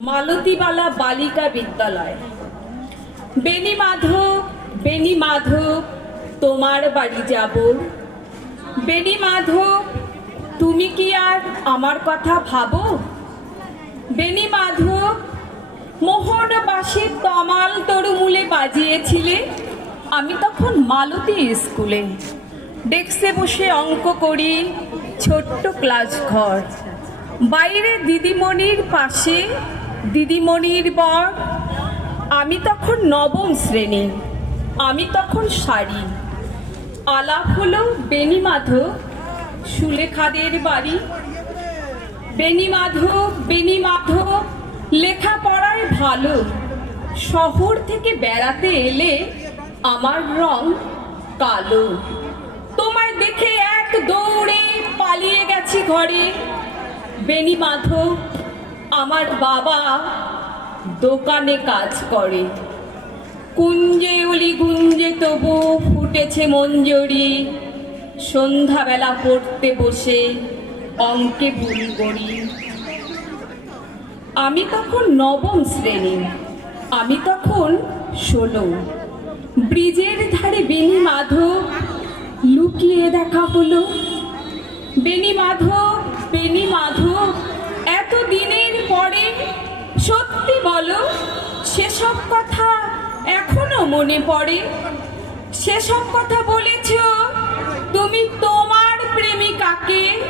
মালতীবালা বালিকা বিদ্যালয়। বেনি মাধব বেনি মাধব, তোমার বাড়ি যাব। বেনি মাধব, তুমি কি আর আমার কথা ভাবো? বেনি মাধব মোহনবাসীর তমাল তরুমূলে বাজিয়েছিলে। আমি তখন মালতী স্কুলে। ডেস্কে বসে অঙ্ক করি, ছোট্ট ক্লাস ঘর বাইরে দিদিমণির পাশে দিদিমণির বর, আমি তখন নবম শ্রেণি, আমি তখন শাড়ি আলাপ হলো বেনি মাধব সুলেখাদের বাড়ি। বেনি মাধব বেনি মাধব লেখাপড়ায় ভালো। শহর থেকে বেড়াতে এলে আমার রং কালো। তোমায় দেখে এক দৌড়ে পালিয়ে গেছি ঘরে। বেনি মাধব আমার বাবা দোকানে কাজ করে। কুঞ্জে অলি গুঞ্জে তবু ফুটেছে মঞ্জরি। সন্ধ্যাবেলা পড়তে বসে অঙ্কে ভুল করি। আমি তখন নবম শ্রেণি, আমি তখন ষোলো। ব্রিজের ধারে বেনি মাধব লুকিয়ে দেখা হলো। বেনি মাধব বেনি মাধব সত্যি বলো, সেসব কথা এখনও মনে পড়ে? সেসব কথা বলেছ তুমি তোমার প্রেমিকাকে?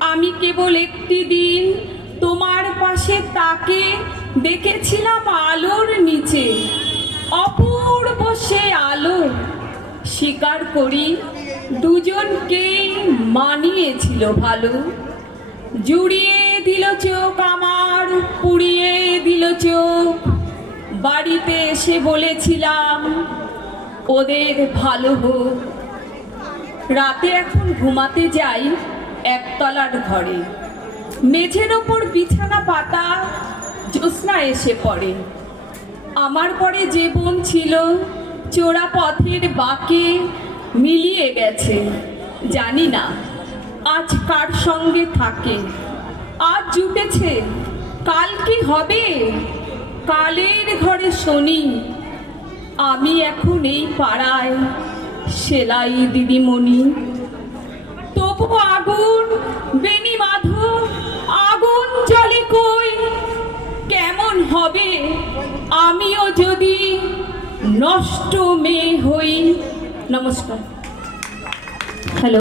আমি কেবল একটি দিন তোমার পাশে তাকে দেখেছিলাম আলোর নিচে। অপূর্ব সে আলো। স্বীকার করি, দুজনকেই মানিয়েছিল ভালো। জুড়িয়ে দিল চোখ আমার চোখ বাড়িতে এসে বলেছিলাম, ওদের ভালো হোক। রাতে এখন ঘুমাতে যাই একতলার ঘরে। মেঝের ওপর বিছানা পাতা জ্যোৎস্না এসে পড়ে। আমার পরে যে বোন ছিল, চোরা পথের বাঁকে মিলিয়ে গেছে। জানি না আজ কার সঙ্গে থাকে। আজ জুটেছে, কাল কি হবে? কালের ঘরে শনি, আমি এখন এই পাড়ায়, সেলাই দিদিমণি। তবু আগুন বেনি মাধব আগুন জলে কই? কেমন হবে? আমিও যদি নষ্ট মেয়ে হই। নমস্কার।